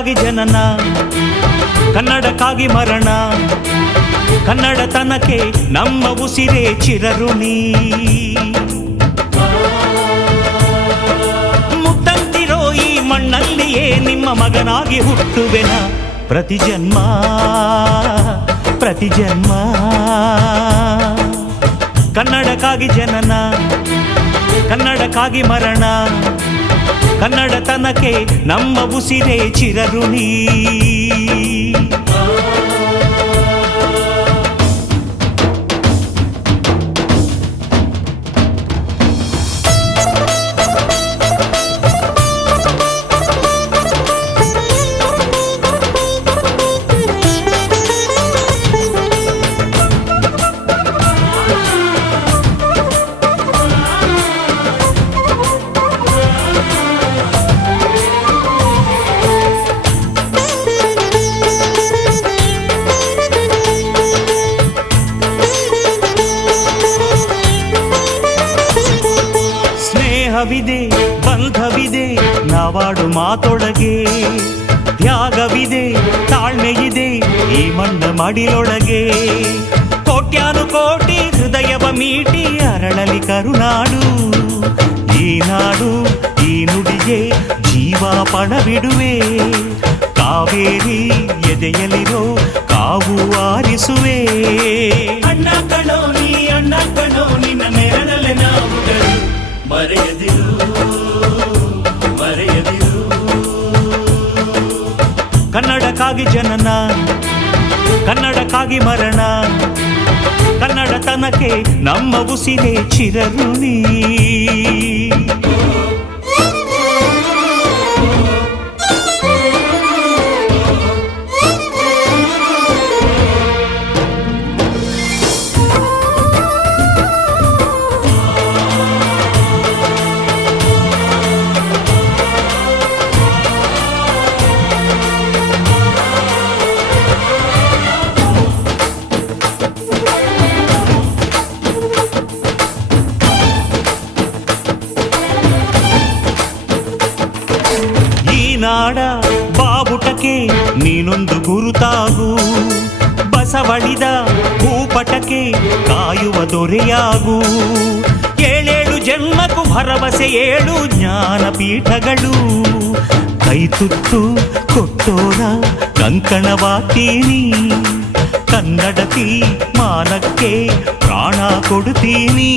ಕನ್ನಡಕ್ಕಾಗಿ ಜನನ, ಕನ್ನಡಕ್ಕಾಗಿ ಮರಣ, ಕನ್ನಡತನಕ್ಕೆ ನಮ್ಮ ಉಸಿರೇ ಚಿರಋಣಿ. ಮುತ್ತಂತಿರೋ ಈ ಮಣ್ಣಲ್ಲಿಯೇ ನಿಮ್ಮ ಮಗನಾಗಿ ಹುಟ್ಟುವೆನ, ಪ್ರತಿ ಜನ್ಮ ಪ್ರತಿ ಜನ್ಮ. ಕನ್ನಡಕ್ಕಾಗಿ ಜನನ, ಕನ್ನಡಕ್ಕಾಗಿ ಮರಣ, ಕನ್ನಡತನಕ್ಕೆ ನಮ್ಮ ಉಸಿರೇ ಚಿರಋಣಿ. ಸ್ನೇಹವಿದೆ, ಬಂಧವಿದೆ ನಾವಾಡು ಮಾತೊಳಗೆ, ತ್ಯಾಗವಿದೆ, ತಾಳ್ಮೆಯಿದೆ ಈ ಮಣ್ಣ ಮಡಿಲೊಳಗೆ. ಕೋಟ್ಯಾನು ಕೋಟಿ ಹೃದಯವ ಮೀಟಿ ಅರಳಲಿ ಕರುನಾಡು, ಈ ನಾಡು ಈ ನುಡಿಗೆ ಜೀವ ಪಣವಿಡುವೆ. ಕಾವೇರಿ ಎದೆಯಲಿರೋ ಕಾವು ಆರಿಸುವೆ. ಅಣ್ಣ ಕಣೋ ನೀ, ಅಣ್ಣ ಕಣೋ ನಿನ್ನ ನೆರಳಲೆ ನಾವುಗಳು, ಮರೆಯದಿರು ಮರೆಯದಿರು. ಕನ್ನಡಕ್ಕಾಗಿ ಜನನ, ಕನ್ನಡಕ್ಕಾಗಿ ಮರಣ, ಕನ್ನಡತನಕ್ಕೆ ನಮ್ಮ ಉಸಿರೇ ಚಿರಋಣಿ. ನಾಡ ಬಾವುಟಕ್ಕೆ ನೀನೊಂದು ಗುರುತಾಗು, ಬಸವಳಿದ ಭೂಪಟಕ್ಕೆ ಕಾಯುವ ದೊರೆಯಾಗು. ಏಳೇಳು ಜನ್ಮಕ್ಕೂ ಭರವಸೆ ಏಳು ಜ್ಞಾನಪೀಠಗಳು, ಕೈ ತುತ್ತು ಕೊಟ್ಟೋರ ಕಂಕಣವಾಗ್ತೀನಿ. ಕನ್ನಡತಿ ಮಾನಕ್ಕೆ ಪ್ರಾಣ ಕೊಡುತ್ತೀನಿ.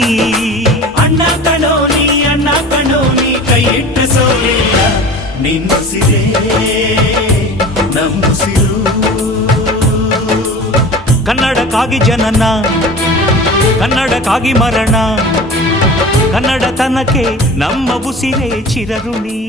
ಅಣ್ಣ ಕಣೋ ನೀ, ಅಣ್ಣ ಕಣೋ ನೀ ಕೈ ಇಟ್ಟ ಸೋಲಿಲ್ಲ, ನಿನ್ನುಸಿರೇ ನಮ್ಮುಸಿರು. ಕನ್ನಡಕ್ಕಾಗಿ ಜನನ, ಕನ್ನಡಕ್ಕಾಗಿ ಮರಣ, ಕನ್ನಡತನಕ್ಕೆ ನಮ್ಮ ಉಸಿರೇ ಚಿರಋಣಿ.